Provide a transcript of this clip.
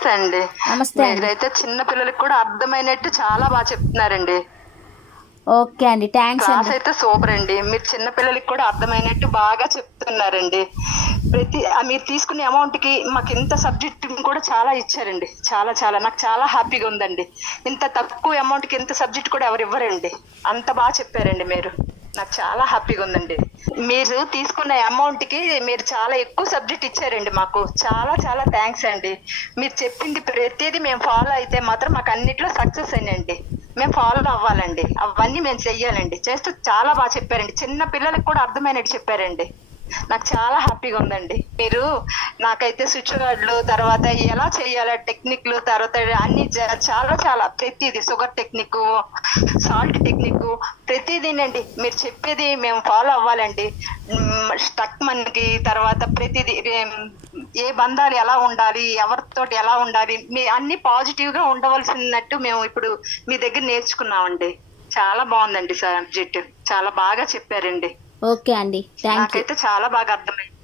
నమస్తే అండి. నమస్తే. మీరైతే చిన్న పిల్లలకి కూడా అర్థమైనట్టు చాలా బాగా చెప్తున్నారండి. ఓకే అండి. థ్యాంక్స్ క్లాస్ అయితే సూపర్ అండి. మీరు చిన్న పిల్లలకి కూడా అర్థమైనట్టు బాగా చెప్తున్నారండి. ప్రతి మీరు తీసుకునే అమౌంట్కి మాకు ఇంత సబ్జెక్ట్ కూడా చాలా ఇచ్చారండి. చాలా చాలా. నాకు చాలా హ్యాపీగా ఉందండి. ఇంత తక్కువ అమౌంట్కి ఇంత సబ్జెక్ట్ కూడా ఎవరు ఇవ్వరండి. అంత బాగా చెప్పారండి మీరు. నాకు చాలా హ్యాపీగా ఉందండి. మీరు తీసుకున్న అమౌంట్కి మీరు చాలా ఎక్కువ సబ్జెక్ట్ ఇచ్చారండి మాకు. చాలా చాలా థ్యాంక్స్ అండి. మీరు చెప్పింది ప్రతిదీ మేము ఫాలో అయితే మాత్రం మాకు అన్నిట్లో సక్సెస్ అయినండి మేము ఫాలో అవ్వాలండి. అవన్నీ మేము చెయ్యాలండి. చేస్తూ చాలా బాగా చెప్పారండి. చిన్న పిల్లలకు కూడా అర్థమైనట్టు చెప్పారండి. నాకు చాలా హ్యాపీగా ఉందండి. మీరు నాకైతే స్విచ్ గార్డులు తర్వాత ఎలా చేయాలి టెక్నిక్లు తర్వాత అన్ని జ- చాలా చాలా ప్రతిదీ షుగర్ టెక్నిక్ సాల్ట్ టెక్నిక్ ప్రతిదీనండి. మీరు చెప్పేది మేము ఫాలో అవ్వాలండి. స్టక్ మనకి తర్వాత ప్రతిదీ ఏ బంధాలు ఎలా ఉండాలి ఎవరితో ఎలా ఉండాలి మీ అన్ని పాజిటివ్గా ఉండవలసినట్టు మేము ఇప్పుడు మీ దగ్గర నేర్చుకున్నామండి. చాలా బాగుందండి సబ్జెక్ట్. చాలా బాగా చెప్పారండి. ఓకే అండి. Thank you. నాకైతే చాలా బాగా అర్థమైంది.